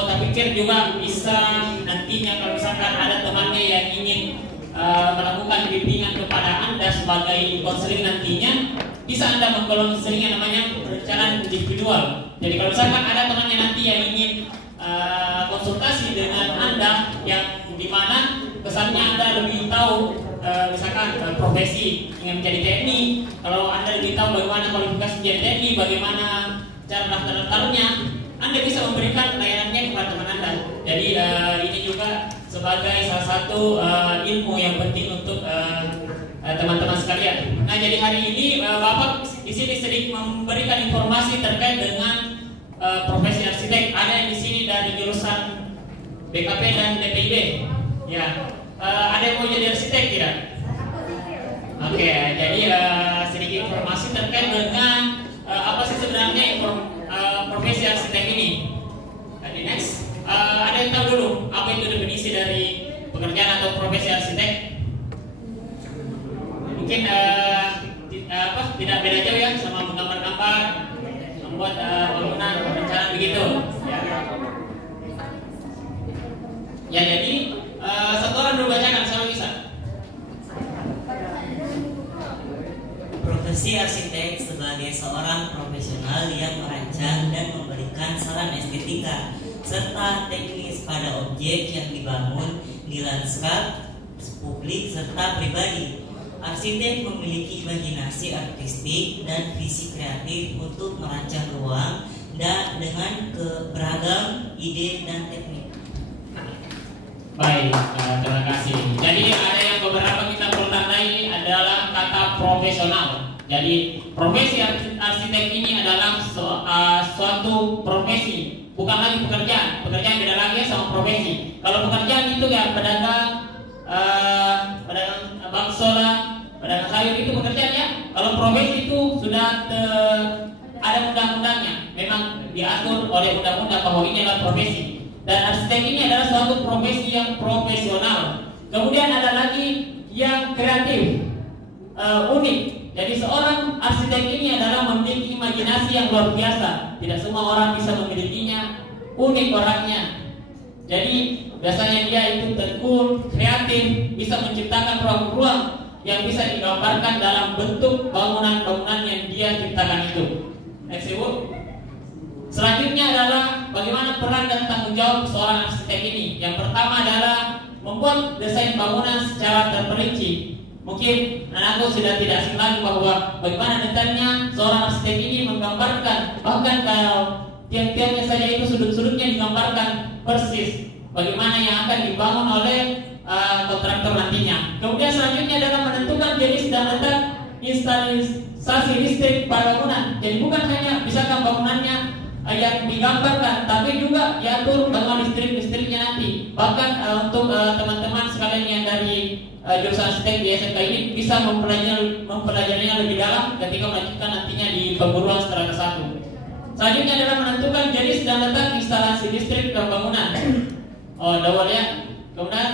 anggota pikir juga bisa nantinya kalau misalkan ada temannya yang ingin melakukan bimbingan kepada Anda sebagai konseling nantinya, bisa Anda mengkonseling yang namanya perencanaan individual. Jadi kalau misalkan ada temannya nanti yang ingin konsultasi dengan Anda yang dimana kesannya Anda lebih tahu misalkan profesi ingin menjadi TNI, kalau Anda lebih tahu bagaimana kualifikasi menjadi TNI, bagaimana cara daftar-daftarnya, Anda bisa memberikan layanannya kepada teman Anda. Jadi ini juga sebagai salah satu ilmu yang penting untuk teman-teman sekalian. Nah, jadi hari ini Bapak di sini sedikit memberikan informasi terkait dengan profesi arsitek. Ada yang di sini dari jurusan BKP dan DPIB. Ya, ada yang mau jadi arsitek tidak? Oke, jadi sedikit informasi terkait dengan apa sih sebenarnya profesi arsitek ini. Jadi next, ada yang tahu dulu apa itu definisi dari pekerjaan atau profesi arsitek? Mungkin tidak beda jauh ya sama menggambar-gambar, membuat bangunan, perencanaan begitu. Ya, jadi satu orang dulu bacakan sama bisa. Profesi arsitek sebagai seorang profesional yang merancang dan memberikan saran estetika serta teknis pada objek yang dibangun di lanskap publik serta pribadi. Arsitek memiliki imajinasi artistik dan visi kreatif untuk merancang ruang dan dengan beragam ide dan teknik. Baik, terima kasih. Jadi ada yang beberapa kita perlu tandai adalah kata profesional. Jadi profesi arsitek ini adalah suatu profesi, bukan lagi pekerjaan. Pekerjaan beda lagi sama profesi. Kalau pekerjaan itu ya pedagang bakso lah, pedagang sayur itu pekerjaan ya. Kalau profesi itu sudah ada undang-undangnya, memang diatur oleh undang-undang bahwa ini adalah profesi. Dan arsitek ini adalah suatu profesi yang profesional. Kemudian ada lagi yang kreatif, unik. Jadi seorang arsitek ini adalah memiliki imajinasi yang luar biasa. Tidak semua orang bisa memilikinya, unik orangnya. Jadi biasanya dia itu tekun, kreatif, bisa menciptakan ruang-ruang yang bisa digambarkan dalam bentuk bangunan-bangunan yang dia ciptakan itu. Next, Ibu. Selanjutnya adalah bagaimana peran dan tanggung jawab seorang arsitek ini. Yang pertama adalah membuat desain bangunan secara terperinci. Mungkin anakku sudah tidak asing lagi bahwa bagaimana detailnya seorang arsitek ini menggambarkan, bahkan kalau tiang-tiangnya saja itu sudut-sudutnya digambarkan persis bagaimana yang akan dibangun oleh kontraktor nantinya. Kemudian selanjutnya adalah menentukan jenis dan letak instalasi listrik pada bangunan. Jadi bukan hanya misalkan bangunannya yang digambarkan, tapi juga diatur bangunan listriknya nanti. Bahkan untuk teman-teman sekalian yang dari jurusan arsitek di SMK ini bisa mempelajarinya lebih dalam ketika melanjutkan nantinya di perguruan strata 1. Selanjutnya adalah menentukan jenis dan letak instalasi listrik ke bangunan. Double ya. Kemudian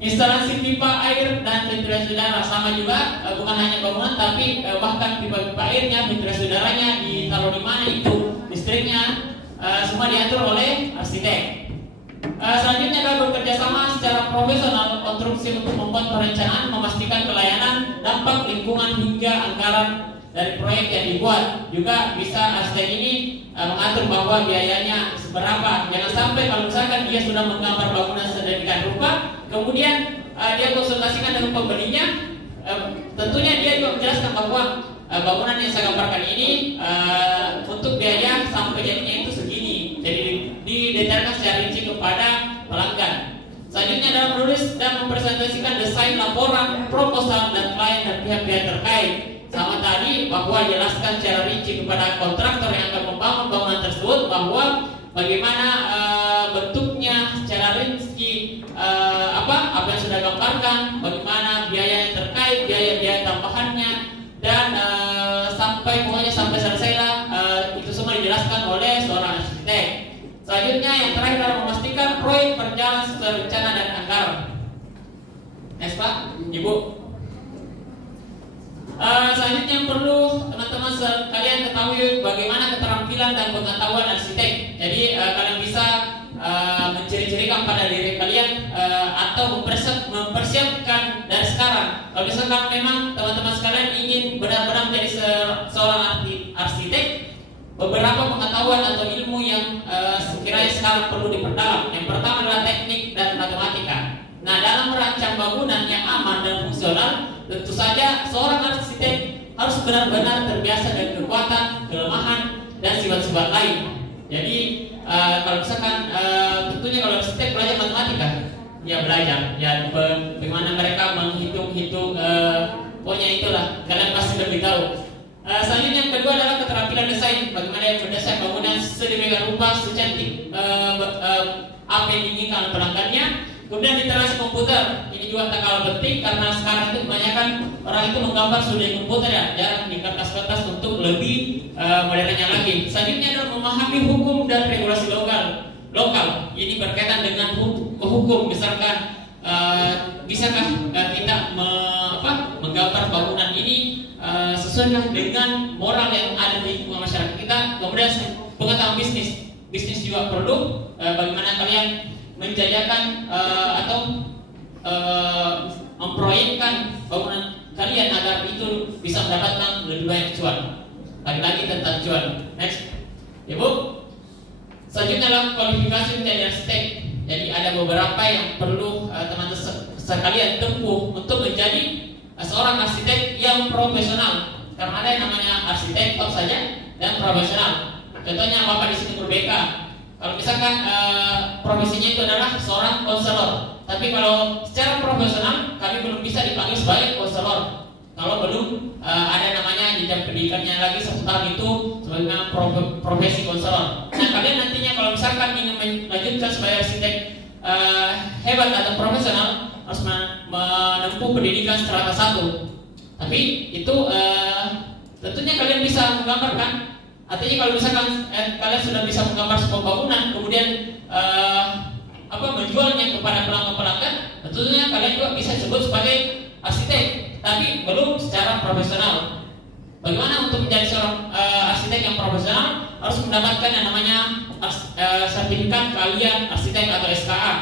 instalasi pipa air dan ventilasi udara sama juga, bukan hanya bangunan tapi bahkan pipa-pipa airnya, ventilasi udaranya ditaruh di mana itu, listriknya semua diatur oleh arsitek. Selanjutnya adalah bekerja sama secara profesional konstruksi untuk membuat perencanaan, memastikan pelayanan, dampak lingkungan hingga anggaran dari proyek yang dibuat. Juga bisa arsitek ini mengatur bahwa biayanya seberapa. Jangan sampai kalau misalkan dia sudah menggambar bangunan sedemikian rupa, kemudian dia konsultasikan dengan pembelinya, tentunya dia juga menjelaskan bahwa bangunan yang saya gambarkan ini untuk biaya sampai jadinya itu segini. Jadi didetailkan secara rinci kepada pelanggan. Selanjutnya adalah menulis dan mempresentasikan desain laporan, proposal dan klien dan pihak-pihak terkait. Sama tadi bahwa jelaskan secara rinci kepada kontraktor yang akan membangun bangunan tersebut bahwa bagaimana bentuknya secara rinci, apa yang sudah gambarkan, bagaimana biaya yang terkait, biaya tambahannya, dan pokoknya sampai selesailah itu semua dijelaskan oleh seorang arsitek. Selanjutnya yang terakhir adalah memastikan proyek berjalan sesuai rencana dan anggaran. Next Pak, Ibu. Selanjutnya yang perlu teman-teman sekalian ketahui bagaimana keterampilan dan pengetahuan arsitek. Jadi persiapkan dari sekarang. Kalau misalkan memang teman-teman sekalian ingin benar-benar menjadi seorang arsitek, beberapa pengetahuan atau ilmu yang sekiranya sekarang perlu diperdalam. Yang pertama adalah teknik dan matematika. Nah, dalam merancang bangunan yang aman dan fungsional, tentu saja seorang arsitek harus benar-benar terbiasa dengan kekuatan, kelemahan, dan sifat-sifat lain. Jadi kalau misalkan tentunya kalau arsitek belajar matematika, ya belajar, ya bagaimana mereka menghitung-hitung, pokoknya itulah kalian pasti lebih tahu. Selanjutnya yang kedua adalah keterampilan desain. Bagaimana yang mendesain bangunan sedemikian rupa, secantik apa yang diinginkan pelanggannya. Kemudian literasi komputer, ini juga tak kalah penting karena sekarang itu kebanyakan orang itu menggambar sudah di komputer ya, jarang di kertas-kertas untuk lebih modernnya lagi. Selanjutnya adalah memahami hukum dan regulasi lokal. Ini berkaitan dengan hukum, misalkan bisakah kita menggambar bangunan ini sesuai dengan moral yang ada di masyarakat kita. Kemudian pengetahuan bisnis juga perlu, bagaimana kalian menjajakan atau memproyekkan bangunan kalian agar itu bisa mendapatkan lebih banyak cuan. Lagi-lagi tentang cuan. Next, ya Bu. Selanjutnya adalah kualifikasi menjadi arsitek. Jadi ada beberapa yang perlu teman-teman sekalian tempuh untuk menjadi seorang arsitek yang profesional. Karena ada yang namanya arsitek top saja dan profesional. Contohnya Bapak di sini berbeda. Kalau misalkan profesinya itu adalah seorang konselor, tapi kalau secara profesional kami belum bisa dipanggil sebagai konselor. Kalau belum ada namanya jenjang pendidikannya lagi 1 tahun itu sebagai profesi konselor. Nah, kalian nantinya kalau misalkan ingin melanjutkan sebagai arsitek hebat atau profesional harus menempuh pendidikan strata 1. Tapi itu tentunya kalian bisa menggambarkan. Artinya kalau misalkan kalian sudah bisa menggambar sebuah bangunan, kemudian menjualnya kepada pelanggan-pelanggan, tentunya kalian juga bisa disebut sebagai arsitek, tapi belum secara profesional. Bagaimana untuk menjadi seorang arsitek yang profesional? Harus mendapatkan yang namanya sertifikat keahlian arsitek atau SKA.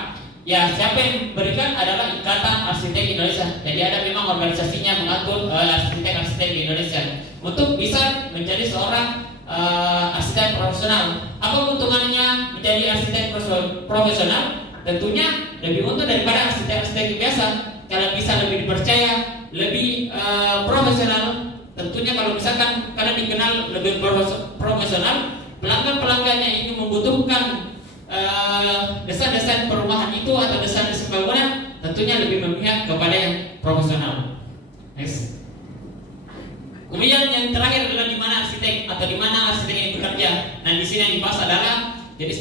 Ya, siapa yang berikan adalah Ikatan Arsitek Indonesia. Jadi ada memang organisasinya mengatur arsitek-arsitek di Indonesia untuk bisa menjadi seorang arsitek profesional. Apa keuntungannya menjadi arsitek profesional? Tentunya lebih untung daripada arsitek-arsitek biasa. Kalian bisa lebih dipercaya, lebih profesional. Tentunya kalau misalkan kalian dikenal lebih profesional, pelanggan-pelanggannya ini membutuhkan desain-desain perumahan itu atau desain-desain bangunan, tentunya lebih memihak kepada yang profesional. Next. Kemudian yang terakhir adalah di mana arsitek atau di mana arsitek ini bekerja. Nah, di sini yang dibahas adalah jadi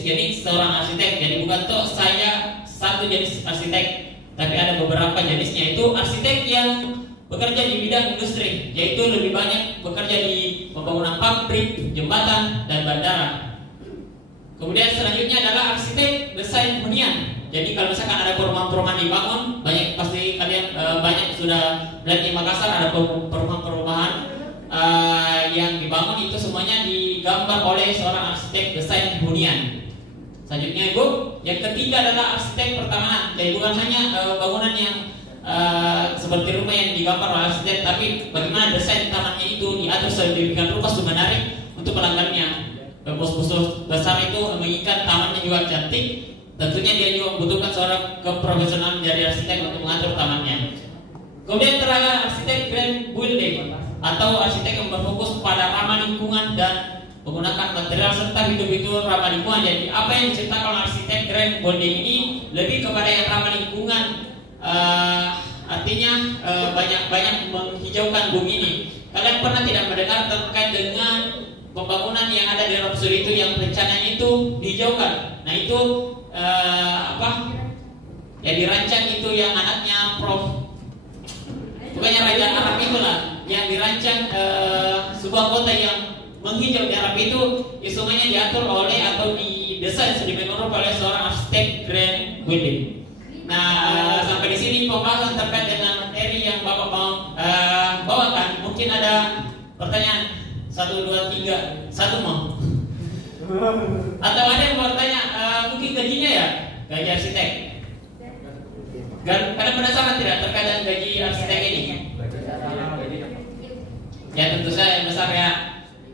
seorang arsitek. Jadi bukan toh saya satu jenis arsitek, tapi ada beberapa jenisnya. Itu arsitek yang bekerja di bidang industri, yaitu lebih banyak bekerja di pembangunan pabrik, jembatan, dan bandara. Kemudian selanjutnya adalah arsitek desain hunian. Jadi kalau misalkan ada perumahan-perumahan dibangun, pasti kalian banyak sudah lihat di Makassar ada perumahan-perumahan yang dibangun itu semuanya digambar oleh seorang arsitek desain hunian. Selanjutnya Ibu, yang ketiga adalah arsitek pertamanan. Jadi bukan hanya bangunan yang seperti rumah yang digambar oleh arsitek, tapi bagaimana desain tamannya itu diatur sedemikian rupa menarik untuk pelanggannya. Bos-bos besar itu menginginkan tamannya juga cantik. Tentunya dia juga membutuhkan seorang keprofesional menjadi arsitek untuk mengatur tamannya. Kemudian terakhir arsitek grand building atau arsitek yang berfokus pada ramah lingkungan dan menggunakan material serta hidup itu ramah lingkungan. Jadi apa yang diceritakan arsitek grand building ini lebih kepada yang ramah lingkungan, artinya banyak menghijaukan bumi ini. Kalian pernah tidak mendengar terkait dengan pembangunan yang ada di Arab Saudi itu yang rencananya itu dihijaukan? Nah itu yang dirancang itu yang anaknya bukannya Raja Arab itulah yang dirancang sebuah kota yang menghijau di Arab itu semuanya diatur oleh atau didesain sedemikian rupa oleh seorang arsitek grand building. Nah sampai di sini pembahasan terkait dengan materi yang Bapak mau bawakan. Mungkin ada pertanyaan 1, 2, 3, 1 mau? Atau ada yang mau bertanya mungkin gajinya ya? Gaji arsitek? Karena penasaran tidak terkait dengan gaji arsitek ini? Ya tentu saja besar ya.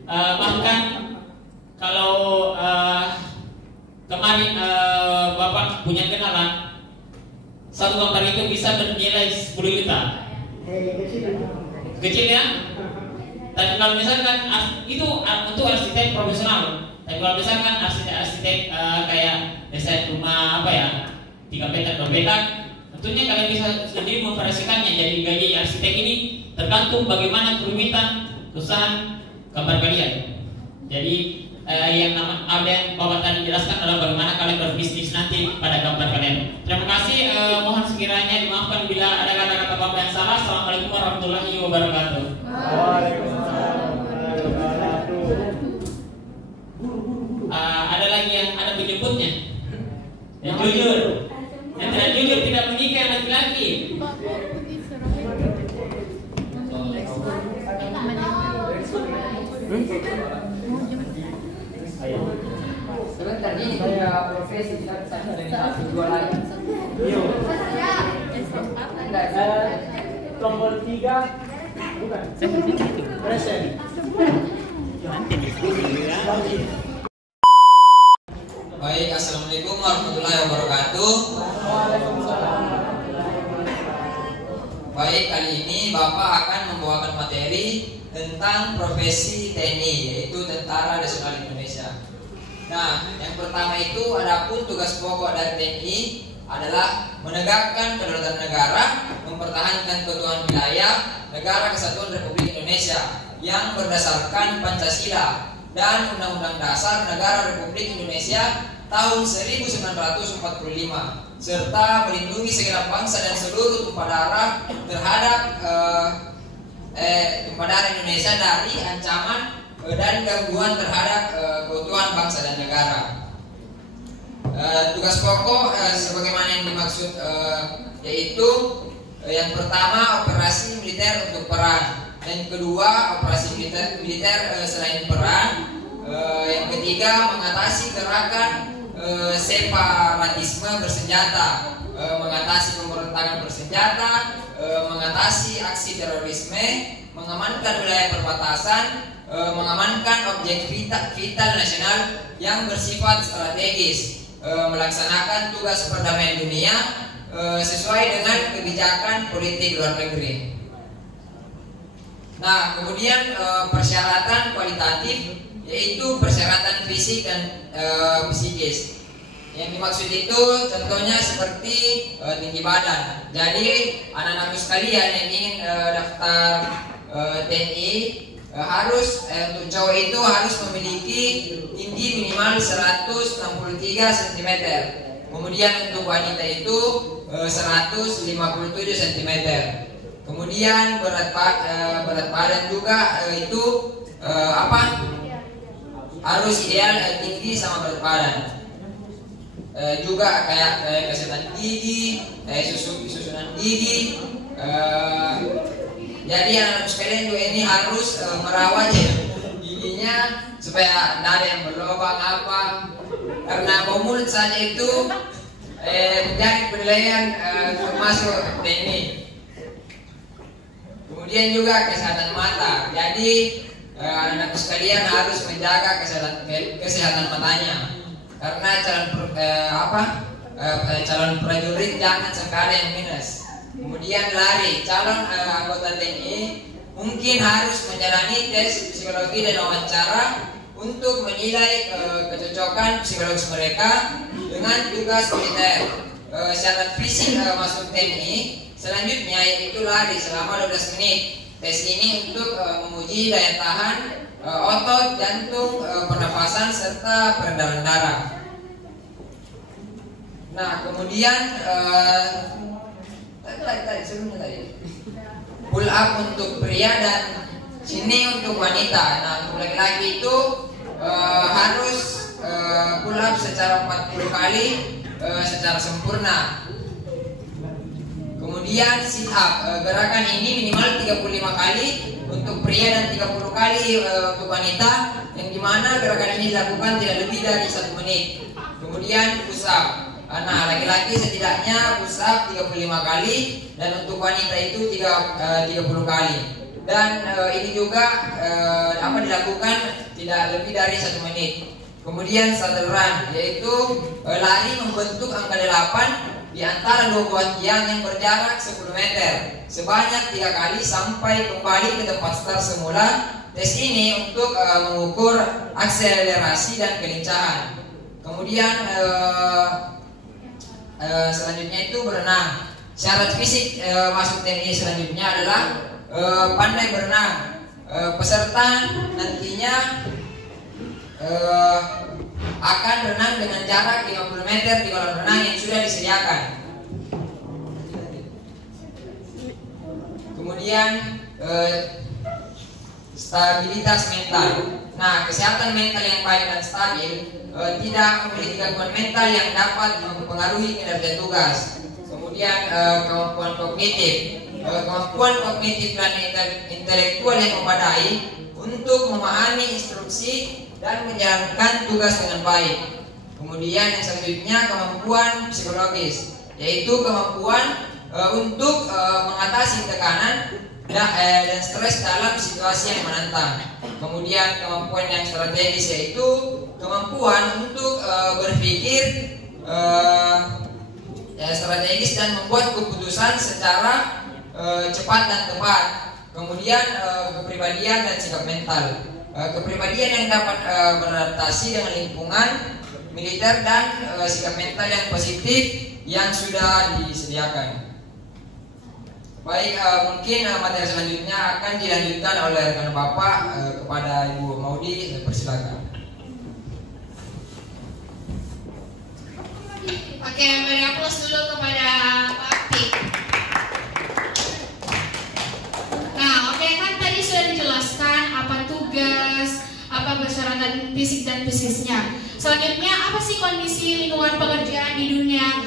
Bahkan kalau kemarin Bapak punya kenalan, satu gambar itu bisa bernilai 10 juta. Kecil ya? Tapi kalau misalkan itu untuk arsitek profesional. Tapi kalau misalkan arsitek kayak desain rumah 3 petak 2 petak, tentunya kalian bisa sendiri memvariasikannya. Jadi gaji arsitek ini tergantung bagaimana kerumitan kesusahan gambar kalian. Jadi yang Bapak tadi jelaskan adalah bagaimana kalian berbisnis nanti pada gambar kalian. Terima kasih. Mohon sekiranya dimaafkan bila ada kata-kata Bapak yang salah. Assalamualaikum warahmatullahi wabarakatuh. Ada lagi yang ada penyebutnya? Yang jujur, yang tidak jujur tidak menikah yang laki-laki. Sebentar ini saya profesi saya dari satu dua lagi. Tombol 3 bukan. Present. Baik, assalamualaikum warahmatullahi wabarakatuh. Baik, kali ini Bapak akan membawakan materi tentang profesi TNI, yaitu Tentara Nasional Indonesia. Nah, yang pertama itu adapun tugas pokok dari TNI adalah menegakkan kedaulatan negara, mempertahankan keutuhan wilayah negara Kesatuan Republik Indonesia yang berdasarkan Pancasila dan Undang-Undang Dasar Negara Republik Indonesia tahun 1945, serta melindungi segenap bangsa dan seluruh tumpah darah terhadap tumpah darah Indonesia dari ancaman dan gangguan terhadap keutuhan bangsa dan negara. Tugas pokok sebagaimana yang dimaksud yaitu yang pertama operasi militer untuk perang, yang kedua operasi militer selain perang, yang ketiga mengatasi gerakan separatisme bersenjata, mengatasi pemberontakan bersenjata, mengatasi aksi terorisme, mengamankan wilayah perbatasan, mengamankan objek vital nasional yang bersifat strategis, melaksanakan tugas perdamaian dunia sesuai dengan kebijakan politik luar negeri. Nah, kemudian persyaratan kualitatif yaitu persyaratan fisik dan psikis. Yang dimaksud itu contohnya seperti tinggi badan. Jadi anak-anakku sekalian yang ingin daftar TNI harus untuk cowok itu harus memiliki tinggi minimal 163 cm. Kemudian untuk wanita itu 157 cm. Kemudian berat badan juga itu harus ideal tinggi sama berat badan. Juga kayak kesehatan gigi, susunan gigi. Jadi anak-anak sekalian juga ini harus merawat giginya supaya tidak ada yang berlubang karena mulut saja itu menjadi penilaian termasuk TNI. Kemudian juga kesehatan mata. Jadi anak sekalian harus menjaga kesehatan matanya, karena calon prajurit jangan sekali yang minus. Kemudian lari, calon anggota TNI mungkin harus menjalani tes psikologi dan wawancara untuk menilai kecocokan psikologis mereka dengan tugas militer. Syarat fisik masuk TNI selanjutnya yaitu lari selama 12 menit. Tes ini untuk menguji daya tahan otot, jantung, pernafasan serta peredaran darah. Nah, kemudian tadi pull up untuk pria dan sini untuk wanita. Nah, untuk laki-laki itu harus pull up secara 40 kali secara sempurna. Kemudian sit up, gerakan ini minimal 35 kali untuk pria dan 30 kali untuk wanita, yang dimana gerakan ini dilakukan tidak lebih dari 1 menit. Kemudian push up, Nah, laki-laki setidaknya push up 35 kali dan untuk wanita itu 30 kali. Dan ini juga dilakukan tidak lebih dari 1 menit. Kemudian shuttle run, yaitu lari membentuk angka 8 di antara 2 buah tiang yang berjarak 10 meter sebanyak 3 kali sampai kembali ke tempat start semula. Tes ini untuk mengukur akselerasi dan kelincahan. Kemudian selanjutnya itu berenang. Syarat fisik masuk TNI selanjutnya adalah pandai berenang. Peserta nantinya akan berenang dengan jarak 50 meter di kolam renang yang sudah disediakan. Kemudian stabilitas mental. Nah, kesehatan mental yang baik dan stabil tidak memiliki gangguan mental yang dapat mempengaruhi kinerja tugas. Kemudian kemampuan kognitif. Kemampuan kognitif dan intelektual yang memadai untuk memahami instruksi dan menjalankan tugas dengan baik. Kemudian yang selanjutnya kemampuan psikologis, yaitu kemampuan untuk mengatasi tekanan dan stres dalam situasi yang menantang. Kemudian kemampuan yang strategis, yaitu kemampuan untuk berpikir strategis dan membuat keputusan secara cepat dan tepat. Kemudian kepribadian dan sikap mental. Kepribadian yang dapat beradaptasi dengan lingkungan militer dan sikap mental yang positif yang sudah disediakan. Baik, mungkin materi selanjutnya akan dilanjutkan oleh rekan Bapak kepada Ibu Maudi. Persilakan. Oke, beri aplaus dulu kepada Pak Akti. Nah, oke, kan tadi sudah dijelaskan apa tugas, apa persyaratan fisik dan fisiknya. Selanjutnya, apa sih kondisi lingkungan pekerjaan di dunia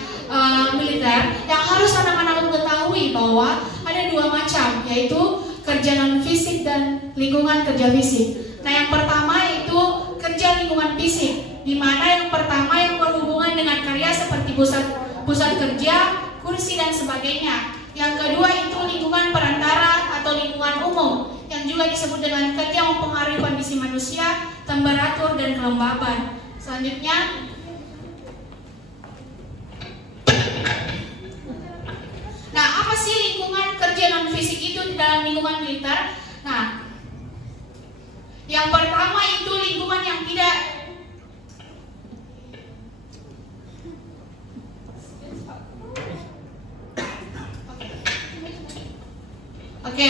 militer yang harus anak-anak ketahui bahwa ada 2 macam, yaitu kerja non fisik dan lingkungan kerja fisik. Nah, yang pertama itu kerja lingkungan fisik, di mana yang pertama yang berhubungan dengan karya seperti pusat kerja, kursi dan sebagainya. Yang kedua itu lingkungan perantara atau lingkungan umum, yang juga disebut dengan kerja mempengaruhi kondisi manusia, temperatur dan kelembaban. Selanjutnya, nah, apa sih lingkungan kerja non fisik itu di dalam lingkungan militer? Nah, yang pertama itu lingkungan yang tidak Oke.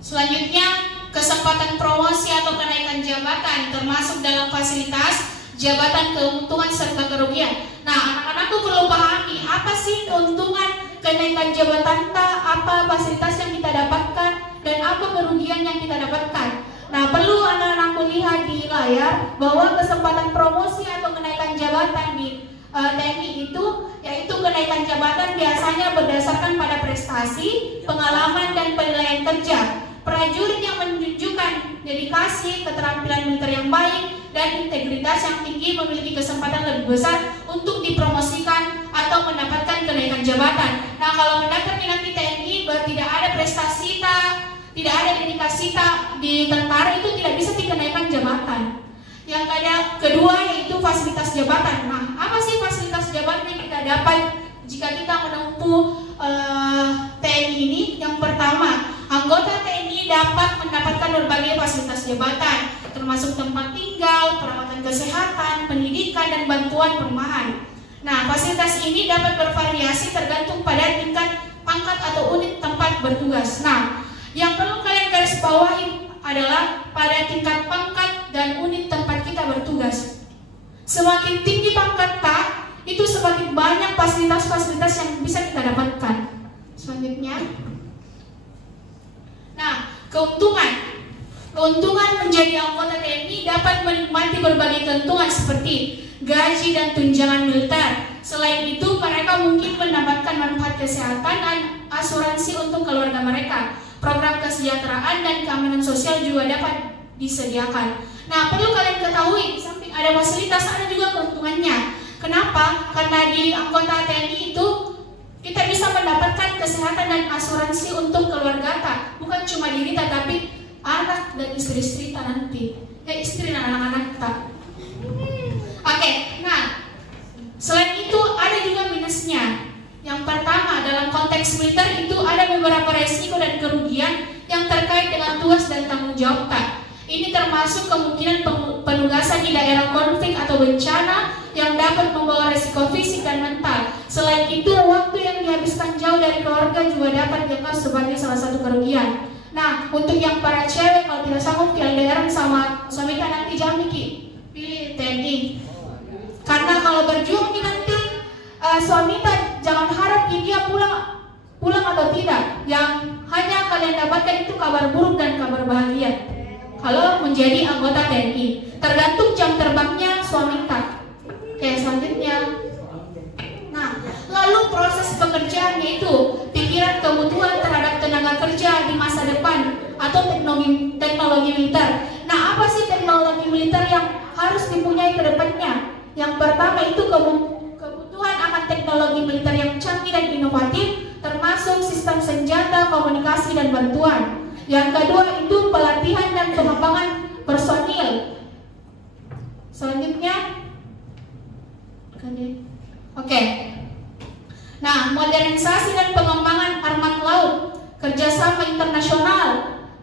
Selanjutnya, kesempatan promosi atau kenaikan jabatan termasuk dalam fasilitas, jabatan, keuntungan serta kerugian. Nah, anak-anakku perlu pahami apa sih keuntungan kenaikan jabatan, apa fasilitas yang kita dapatkan dan apa kerugian yang kita dapatkan. Nah, perlu anak-anakku lihat di layar bahwa kesempatan promosi atau kenaikan jabatan di TNI itu yaitu kenaikan jabatan biasanya berdasarkan pada prestasi, pengalaman dan penilaian kerja. Prajurit yang menunjukkan dedikasi, keterampilan militer yang baik dan integritas yang tinggi memiliki kesempatan lebih besar untuk dipromosikan atau mendapatkan kenaikan jabatan. Nah, kalau mendapatkan nanti TNI tidak ada prestasi tidak ada dedikasi di tentara, itu tidak bisa dikenaikan jabatan. Yang kedua yaitu fasilitas jabatan. Nah, apa sih fasilitas jabatan yang kita dapat jika kita menempuh TNI ini? Yang pertama, anggota TNI dapat mendapatkan berbagai fasilitas jabatan, termasuk tempat tinggal, perawatan kesehatan, pendidikan, dan bantuan perumahan. Nah, fasilitas ini dapat bervariasi tergantung pada tingkat pangkat atau unit tempat bertugas. Nah, yang perlu kalian garis bawahi adalah pada tingkat pangkat dan unit tempat kita bertugas. Semakin tinggi pangkat itu semakin banyak fasilitas-fasilitas yang bisa kita dapatkan. Selanjutnya, nah, keuntungan menjadi anggota TNI dapat menikmati berbagai keuntungan seperti gaji dan tunjangan militer. Selain itu, mereka mungkin mendapatkan manfaat kesehatan dan asuransi untuk keluarga mereka. Program kesejahteraan dan keamanan sosial juga dapat disediakan. Nah, perlu kalian ketahui, di samping ada fasilitas, ada juga keuntungannya. Kenapa? Karena di anggota TNI itu kita bisa mendapatkan kesehatan dan asuransi untuk keluarga kita, bukan cuma diri kita, tapi anak dan istri-istri kita nanti, istri dan anak-anak kita. Oke, nah selain itu ada juga minusnya. Yang pertama, dalam konteks militer itu ada beberapa resiko dan kerugian yang terkait dengan tugas dan tanggung jawab kita. Ini termasuk kemungkinan penugasan di daerah konflik atau bencana yang dapat membawa resiko fisik dan mental. Selain itu, waktu yang dihabiskan jauh dari keluarga juga dapat dianggap sebagai salah satu kerugian. Nah, untuk yang para cewek, kalau tidak sanggup tinggal di daerah sama suami kan nanti jangan pilih TNI. Karena kalau berjuang nanti suami jangan harap dia pulang atau tidak. Yang hanya kalian dapatkan itu kabar buruk dan kabar bahagia kalau menjadi anggota TNI. Tergantung jam terbangnya suami kita. Oke, selanjutnya. Nah, lalu proses pekerjaannya itu pikiran kebutuhan terhadap tenaga kerja di masa depan atau teknologi militer. Nah, apa sih teknologi militer yang harus dipunyai ke depannya? Yang pertama itu kebutuhan akan teknologi militer yang canggih dan inovatif, termasuk sistem senjata, komunikasi, dan bantuan. Yang kedua itu pelatihan dan pengembangan personil. Selanjutnya, oke. Nah, modernisasi dan pengembangan armat laut, kerjasama internasional,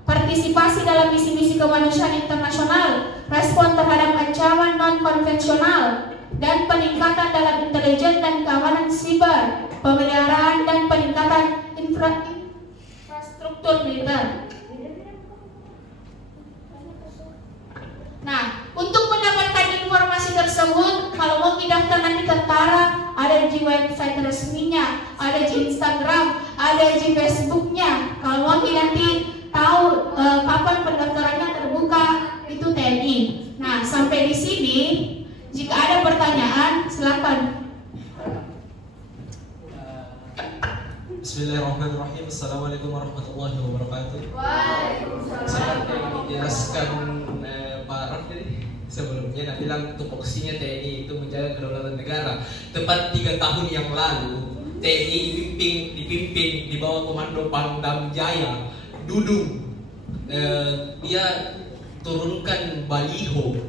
partisipasi dalam misi-misi kemanusiaan internasional, respon terhadap ancaman non-konvensional, dan peningkatan dalam intelijen dan keamanan siber, pemeliharaan dan peningkatan infrastruktur militer. Nah, untuk mendapatkan informasi tersebut, kalau mau daftar nanti tentara, ada di website resminya, ada di Instagram, ada di Facebooknya. Kalau mau nanti tahu kapan pendaftarannya terbuka, itu TNI. Nah, sampai di sini, jika ada pertanyaan, silakan. Bismillahirrahmanirrahim. Assalamualaikum warahmatullahi wabarakatuh. Waalaikumsalam. Seperti yang dijelaskan Pak Raffi sebelumnya, nah bilang tupoksinya TNI itu menjaga kedaulatan negara. Tepat 3 tahun yang lalu, TNI dipimpin di bawah komando Pangdam Jaya Dudung. Dia turunkan baliho.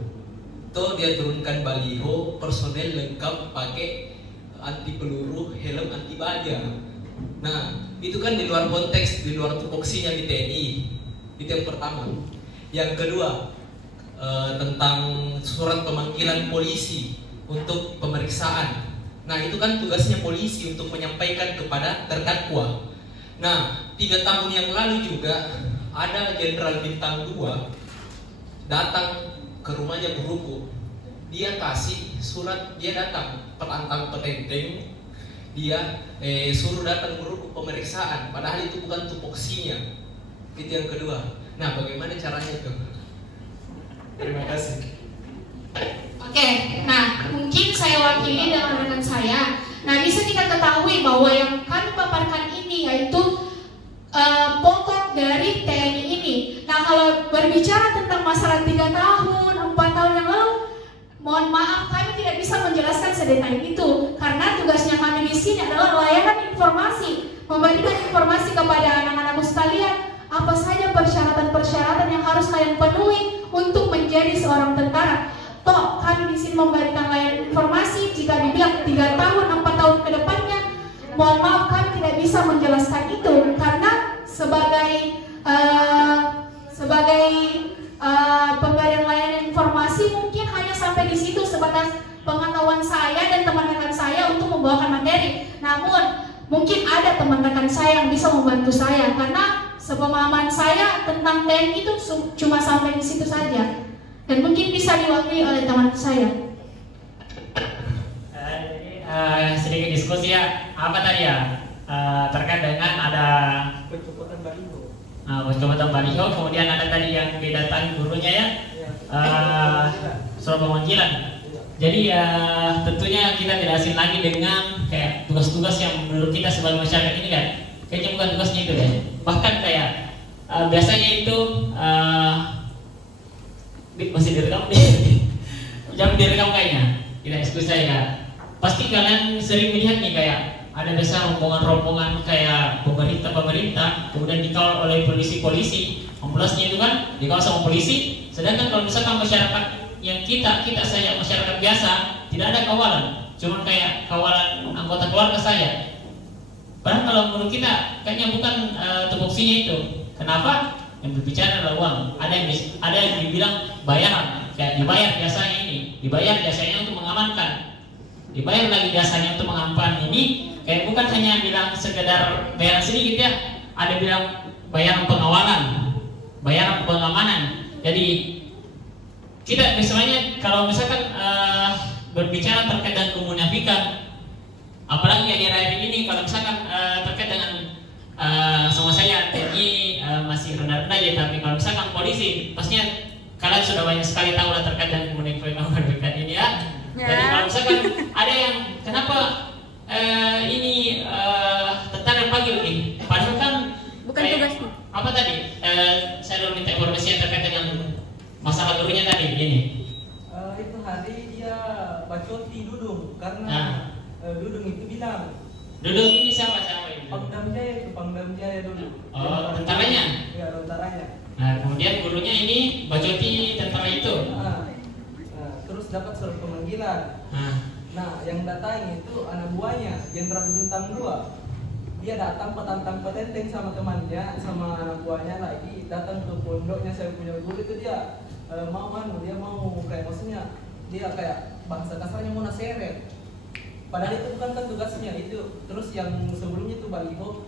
Dia turunkan baliho, personel lengkap pakai anti peluru, helm anti baja. Nah, itu kan di luar konteks, di luar tupoksinya di TNI. Itu yang pertama. Yang kedua, tentang surat pemanggilan polisi untuk pemeriksaan. Nah, itu kan tugasnya polisi untuk menyampaikan kepada terdakwa. Nah, 3 tahun yang lalu juga ada Jenderal Bintang 2 datang ke rumahnya Buruku. Dia kasih surat, dia datang petantang petenteng, dia suruh datang Buruku pemeriksaan, padahal itu bukan tupoksinya. Itu yang kedua. Nah, bagaimana caranya itu? Terima kasih. Oke, nah mungkin saya wakili dengan rekan saya. Nah, bisa kita ketahui bahwa yang kami paparkan ini yaitu pokok dari TNI ini. Nah, kalau berbicara tentang masalah 3 tahun, 4 tahun yang lalu, mohon maaf kami tidak bisa menjelaskan sedetail itu karena tugasnya kami di sini adalah layanan informasi, memberikan informasi kepada anak-anakku sekalian apa saja persyaratan-persyaratan yang harus kalian penuhi untuk menjadi seorang tentara. Toh kami di sini memberikan layanan informasi. Jika dibilang 3 tahun, 4 tahun ke depannya, mohon maaf kami tidak bisa menjelaskan itu karena sebagai pemberian layanan informasi mungkin hanya sampai di situ sebatas pengetahuan saya dan teman rekan saya untuk membawakan materi. Namun mungkin ada teman rekan saya yang bisa membantu saya karena sepemahaman saya tentang TNI itu cuma sampai di situ saja dan mungkin bisa diwakili oleh teman saya. Sedikit diskusi ya, apa tadi ya terkait dengan ada Pencopotan baliho. pencopotan baliho, kemudian ada tadi yang didatangi gurunya ya, surat pemanggilan. Jadi ya tentunya kita tidak asing lagi dengan kayak tugas-tugas yang menurut kita sebagai masyarakat ini kan kayaknya bukan tugasnya itu deh. Bahkan kayak biasanya itu masih direkam nih. Jangan direkam kayaknya. Tidak eksekusi saya. Pasti kalian sering melihat nih kayak ada biasa rombongan-rombongan kayak pemerintah, kemudian dikawal oleh polisi-polisi, ambulansnya itu kan dikawal sama polisi. Sedangkan kalau misalkan masyarakat yang kita saya masyarakat biasa tidak ada kawalan, cuma kayak kawalan anggota keluarga saya. Padahal kalau menurut kita kayaknya bukan tupoksinya itu. Kenapa? Yang berbicara adalah uang. Ada yang dibilang bayaran, kayak dibayar jasanya ini, dibayar jasanya untuk mengamankan, dibayar lagi jasanya untuk mengamankan ini. Kayak bukan hanya bilang sekedar bayaran sedikit ya, ada bilang bayaran pengawalan, bayaran pengamanan. Jadi kita misalnya kalau misalkan berbicara terkait dengan kemunafikan, apalagi akhir-akhir ini kalau misalkan terkait dengan sama saya TNI masih rendah-rendah ya, tapi kalau misalkan polisi pastinya kalian sudah banyak sekali tahu lah terkait dengan kemunafikan ini ya. Jadi kalau misalkan ada yang kenapa ini tentara pagi ini, padahal kan bukan tugasnya. Apa tadi? Saya dulu minta informasi yang terkait dengan masalah gurunya tadi ini. Itu hari dia bacoti Dudung karena Dudung itu bilang. Dudung ini siapa ini? Pangdam Jaya itu Pangdam Jaya Dudung. Oh, tentaranya? Iya, tentaranya. Nah, kemudian gurunya ini bacoti tentara itu. Terus dapat surat pemanggilan. Nah, yang datang itu anak buahnya, Jenderal Bintang 2. Dia datang petantang petenteng sama temannya, sama anak buahnya lagi, datang ke pondoknya saya punya guru itu dia dia mau kayak maksudnya dia kayak bahasa kasarnya mau naseret. Padahal itu bukan kan tugasnya itu. Terus yang sebelumnya itu baliho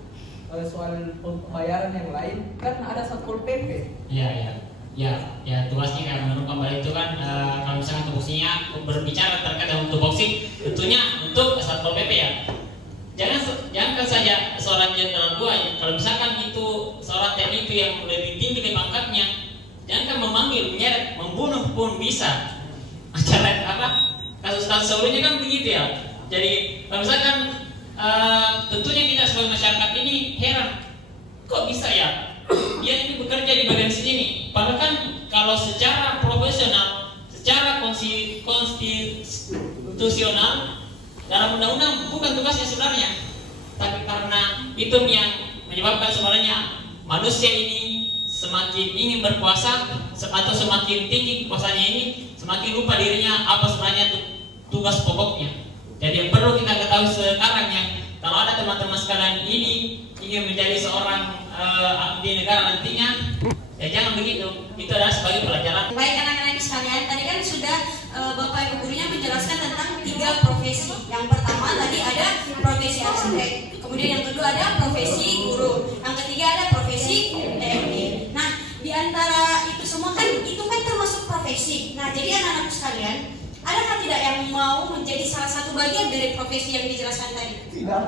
soal pembayaran yang lain kan ada Satpol PP. Ya, tugasnya yang menurut kembali itu kan kalau misalkan tupoksinya berbicara terkait dengan tupoksi, tentunya untuk Satpol PP ya. Jangan saja seorang jenderal 2 ya. Kalau misalkan itu seorang TNI itu yang lebih tinggi di pangkatnya, jangan memanggil, menyeret, membunuh pun bisa. Kasus-kasus sebelumnya kan begitu ya. Jadi kalau misalkan tentunya kita sebagai masyarakat ini heran, kok bisa ya dia ini bekerja di bagian sini. Padahal kan kalau secara profesional, secara konstitusional dalam undang-undang bukan tugasnya sebenarnya, tapi karena itu yang menyebabkan sebenarnya manusia ini semakin ingin berkuasa atau semakin tinggi kekuasaannya ini, semakin lupa dirinya apa sebenarnya tugas pokoknya. Jadi yang perlu kita ketahui sekarang ya, kalau ada teman-teman sekalian ini ingin menjadi seorang abdi negara nantinya, ya jangan begitu. Itu adalah sebagai pelajaran. Baik anak-anak sekalian, tadi kan sudah Bapak Ibu gurunya menjelaskan tentang 3 profesi. Yang pertama tadi ada profesi arsitek, kemudian yang kedua ada profesi guru, yang ketiga ada profesi TNI. Nah, di antara itu semua kan itu kan termasuk profesi. Nah, jadi anak-anak sekalian, adakah tidak yang mau menjadi salah satu bagian dari profesi yang dijelaskan tadi? Tidak.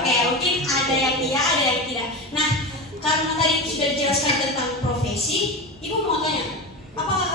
Oke, mungkin ada yang iya, ada yang tidak. Nah, karena tadi sudah dijelaskan tentang profesi, Ibu mau tanya, apakah